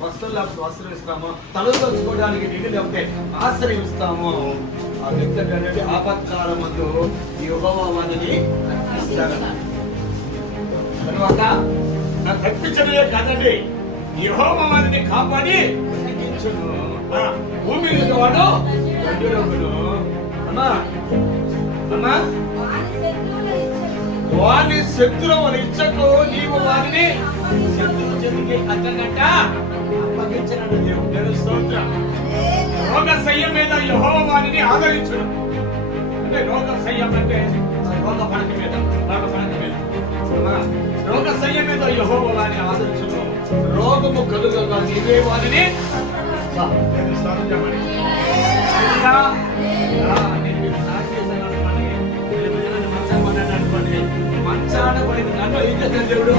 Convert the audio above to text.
వస్త్రం లేకపోతే వస్త్రం ఇస్తాము, తలలు దోచుకోవడానికి నీళ్ళు లేకపోతే ఆశ్రయం ఇస్తాము. ఆ వ్యక్తి అంటే ఆపత్కాలం ముందు యెహోవా వారిని రక్షిస్తాడు. తర్వాత నాకు తప్పించడమే కాదండి, యెహోవా వారిని కాపాడి బ్రతికించును. భూమి మీద వాడు దండుడగును. అమ్మా అమ్మా, వారి శత్రువుల ఇచ్చకు నీవు వారిని శత్రువు చేతికి అతనట అప్పగించినట్టు దేవుడు స్తోత్రం. రోగ శయ్య మీద యెహోవా వారిని ఆదరించును. అంటే రోగ శయ్యం అంటే రోగ పడక మీద, రోగ శయ్య మీద యెహోవా వారిని ఆదరించును. రోగము కలుగగా నీవే వారిని మంచాన పడిన నన్ను ఏం చేశాడు దేవుడు?